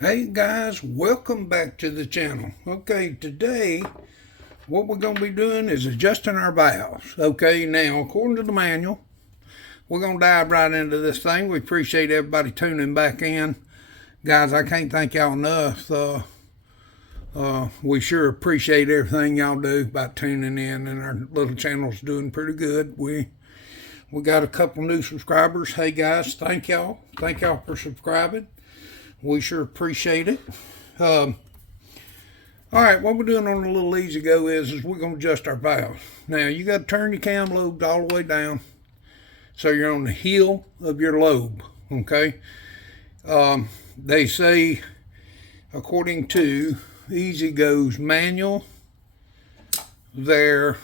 Hey guys, welcome back to the channel. Okay, today what we're going to be doing is adjusting our valves. Okay, now according to the manual, we're going to dive right into this thing. We appreciate everybody tuning back in. Guys, I can't thank y'all enough. We sure appreciate everything y'all do by tuning in, and our little channel's doing pretty good. We got a couple new subscribers. Hey guys, thank y'all. Thank y'all for subscribing. We sure appreciate it. All right, what we're doing on a little Ezgo is we're going to adjust our valves. Now, you got to turn your cam lobes all the way down so you're on the heel of your lobe, okay? They say, according to Ezgo's manual, they're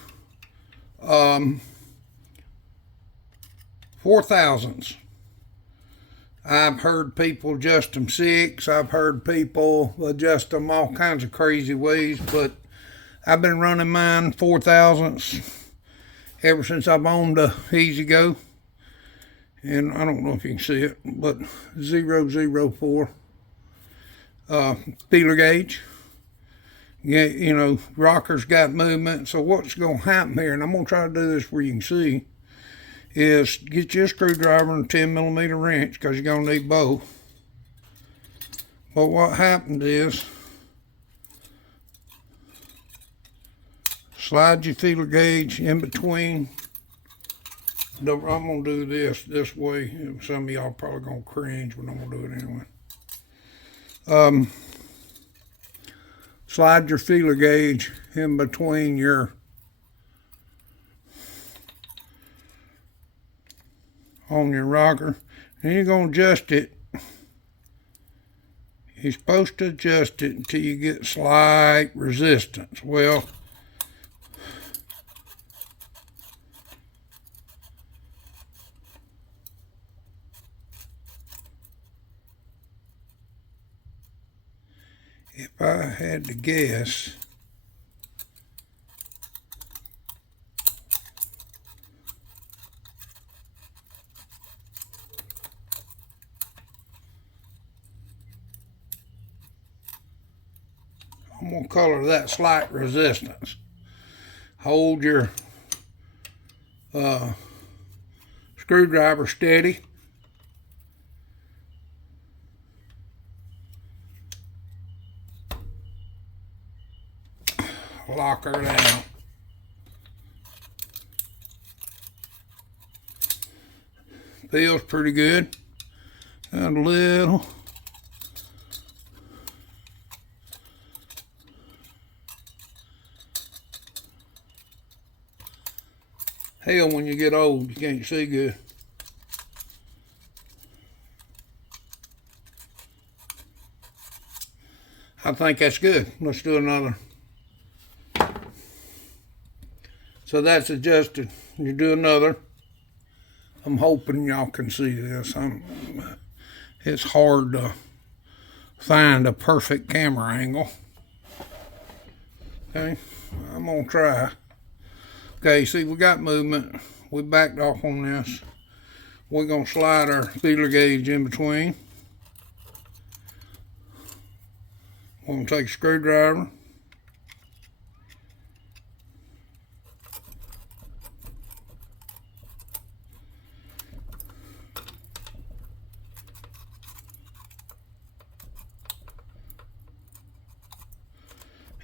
4 thousandths. I've heard people adjust them 6. I've heard people adjust them all kinds of crazy ways, but I've been running mine 4 thousandths ever since I've owned a Ezgo. And I don't know if you can see it, but 004 feeler gauge. Yeah, you know, rocker's got movement. So what's going to happen here, and I'm going to try to do this where you can see, is get you a screwdriver and a 10mm wrench, because you're going to need both. But what happened is, slide your feeler gauge in between. I'm going to do this way. Some of y'all probably going to cringe, but I'm going to do it anyway. Slide your feeler gauge in between your on your rocker, and you're going to adjust it. You're supposed to adjust it until you get slight resistance. Well, if I had to guess, I'm going to color that slight resistance. Hold your screwdriver steady. Lock her down. Feels pretty good. Got a little. Hell, when you get old, you can't see good. I think that's good. Let's do another. So that's adjusted. You do another. I'm hoping y'all can see this. It's hard to find a perfect camera angle. Okay, I'm gonna try. Okay, see, we got movement. We backed off on this. We're gonna slide our feeler gauge in between. We're gonna take a screwdriver.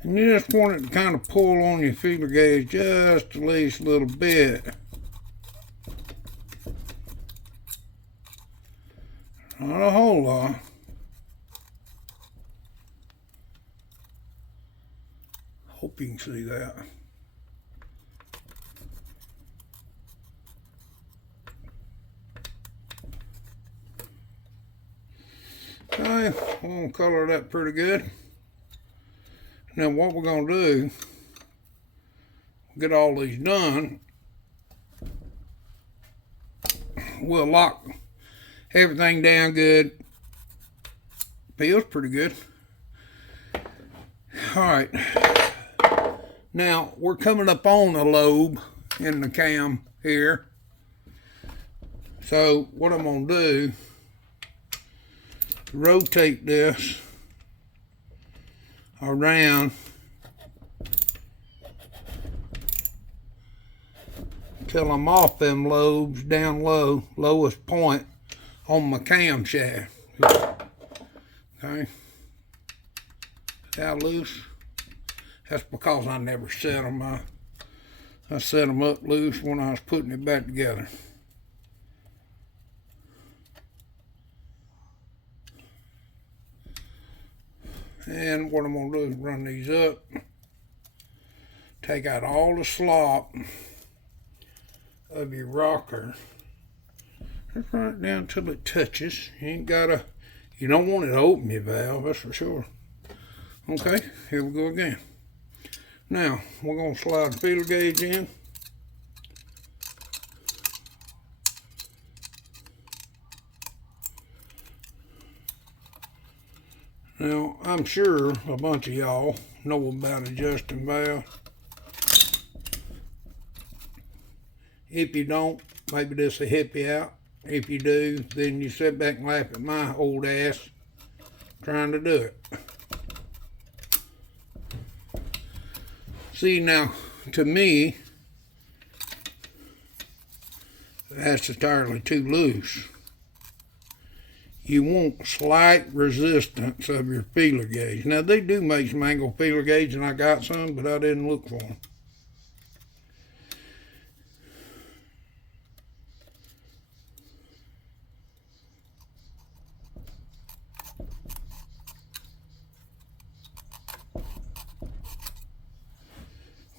And you just want it to kind of pull on your feeler gauge just at least a little bit. Not a whole lot. Hope you can see that. Okay, I'm going to color that pretty good. Now what we're going to do, get all these done, we'll lock everything down good. Feels pretty good. All right. Now we're coming up on a lobe in the cam here. So what I'm going to do, rotate this around till I'm off them lobes down low, lowest point on my camshaft. Okay. How loose? That's because I never set them. I set them up loose when I was putting it back together. And what I'm going to do is run these up, take out all the slop of your rocker. Just run it down till it touches. You don't want it to open your valve, that's for sure. Okay, here we go again. Now, we're going to slide the feeler gauge in. Now, I'm sure a bunch of y'all know about adjusting valve. If you don't, maybe this will help you out. If you do, then you sit back and laugh at my old ass trying to do it. See, now, to me, that's entirely too loose. You want slight resistance of your feeler gauge. Now, they do make some angle feeler gauge, and I got some, but I didn't look for them.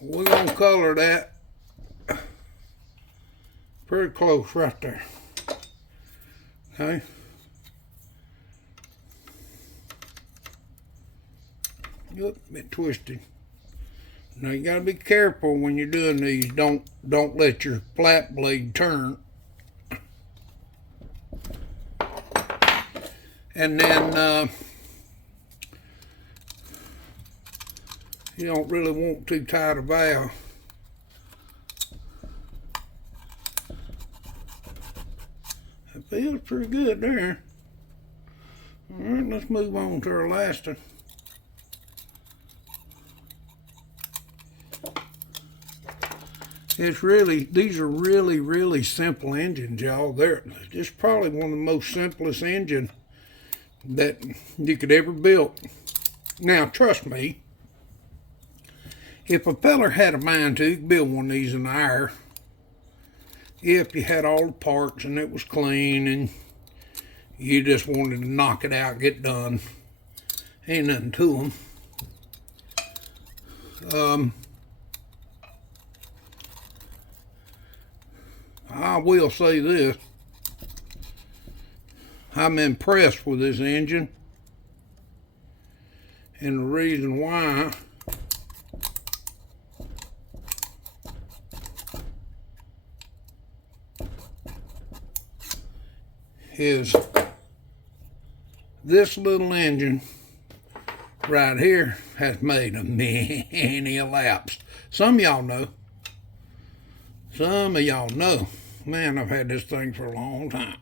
We're going to color that pretty close right there. Okay. Oop, bit twisted. Now you got to be careful when you're doing these. Don't let your flat blade turn. And then you don't really want too tight a valve. It feels pretty good there. All right, let's move on to our last one. These are really simple engines, y'all. They're just probably one of the most simplest engines that you could ever build. Now, trust me, if a feller had a mind to, he could build one of these in the hour. If you had all the parts and it was clean and you just wanted to knock it out, get done, ain't nothing to them. I will say this. I'm impressed with this engine. And the reason why is this little engine right here has made a many laps. Some of y'all know. Some of y'all know. Man, I've had this thing for a long time.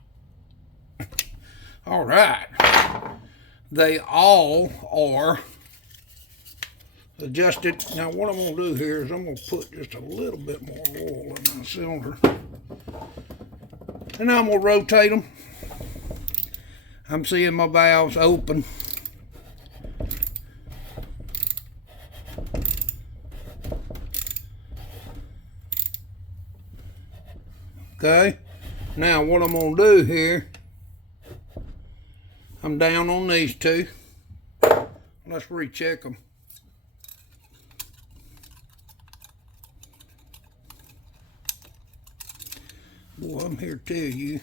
All right. They all are adjusted. Now, what I'm going to do here is I'm going to put just a little bit more oil in my cylinder. And I'm going to rotate them. I'm seeing my valves open. Okay, now what I'm going to do here, I'm down on these two. Let's recheck them. Boy, I'm here to tell you.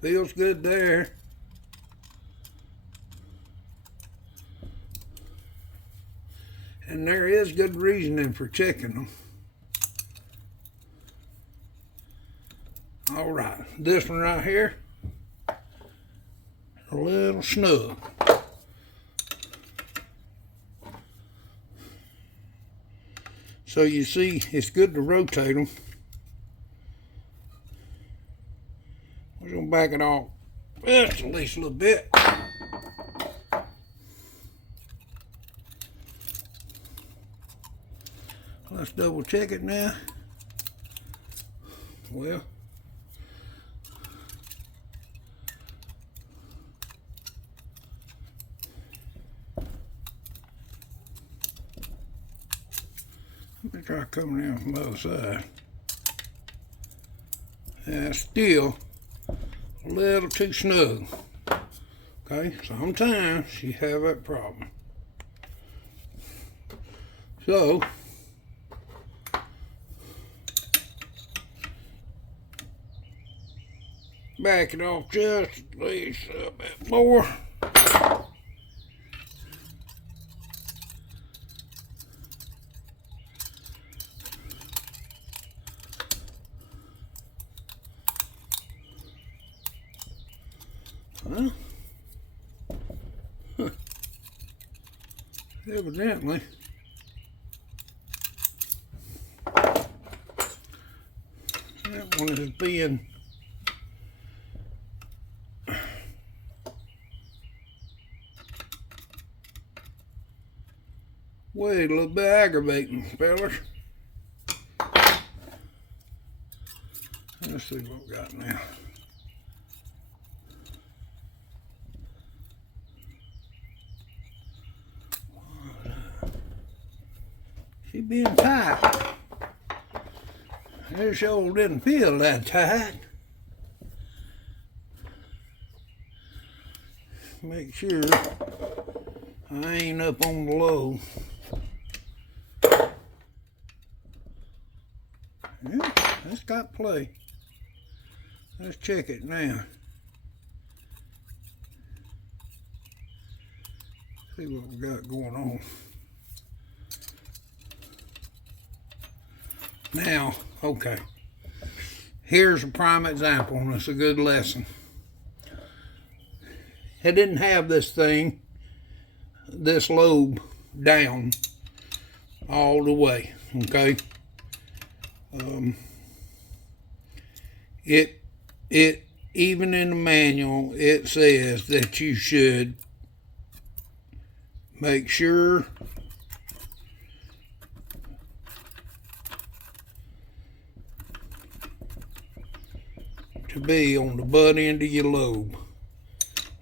Feels good there. And there is good reasoning for checking them. All right, this one right here, a little snug. So you see, it's good to rotate them. We're gonna back it off just at least a little bit. Let's double check it now. Well, let me try coming in from the other side. That's still a little too snug. Okay, sometimes you have that problem. So, back it off just at least a bit more. Well, evidently, that one is being way a little bit aggravating, fellas. Let's see what we got now. She being tight. This old didn't feel that tight. Make sure I ain't up on the low. Yeah, that's got play. Let's check it now. See what we got going on. Now, okay, here's a prime example, and it's a good lesson. It didn't have this thing, this lobe down all the way, okay? It even in the manual, it says that you should make sure to be on the butt end of your lobe.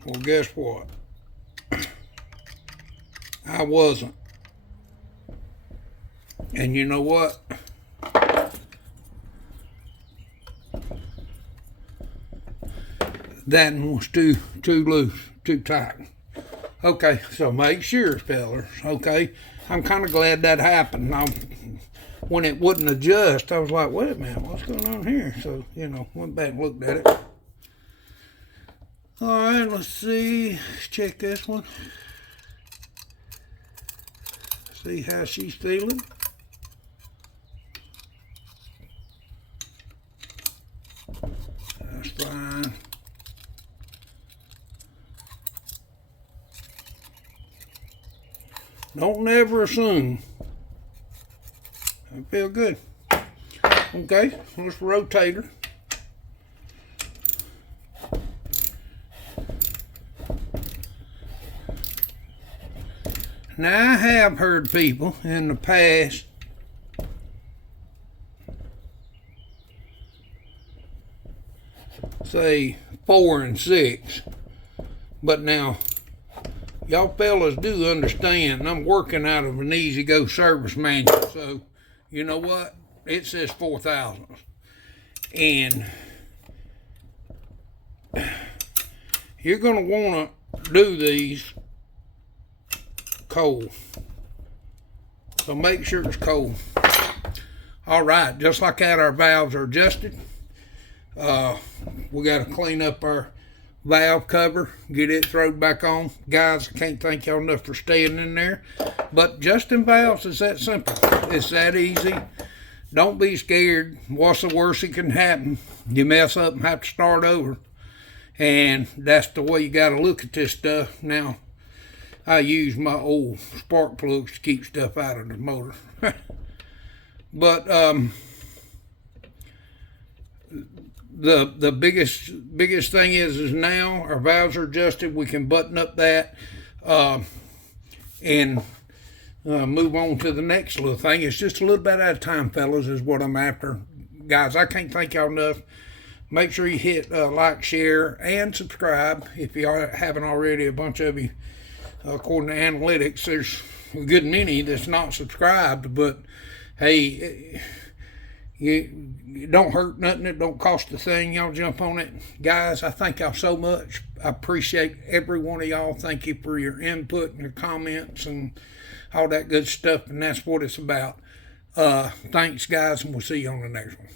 Well, guess what? I wasn't. And you know what? That one was too loose, too tight. Okay, so make sure, fellas, okay? I'm kind of glad that happened. Now, when it wouldn't adjust, I was like, wait a minute, what's going on here? So, went back and looked at it. All right, let's see. Let's check this one. See how she's feeling. That's fine. Don't never assume. I feel good. Okay, let's rotate her. Now, I have heard people in the past say 4 and 6, but now, y'all fellas do understand I'm working out of an Ezgo service manual, so you know what? It says 4,000. And you're going to want to do these cold. So make sure it's cold. All right, just like that, our valves are adjusted. We got to clean up our valve cover, get it thrown back on. Guys, I can't thank y'all enough for staying in there. But adjusting valves is that simple. It's that easy. Don't be scared. What's the worst that can happen? You mess up and have to start over. And that's the way you got to look at this stuff. Now, I use my old spark plugs to keep stuff out of the motor. But the biggest thing is now our valves are adjusted. We can button up that, and move on to the next little thing. It's just a little bit at a time, fellas, is what I'm after. Guys, I can't thank y'all enough. Make sure you hit like, share, and subscribe if you haven't already. A bunch of you, according to analytics, there's a good many that's not subscribed, but hey, it don't hurt nothing. It don't cost a thing. Y'all jump on it. Guys, I thank y'all so much. I appreciate every one of y'all. Thank you for your input and your comments and all that good stuff, and that's what it's about. Thanks, guys, and we'll see you on the next one.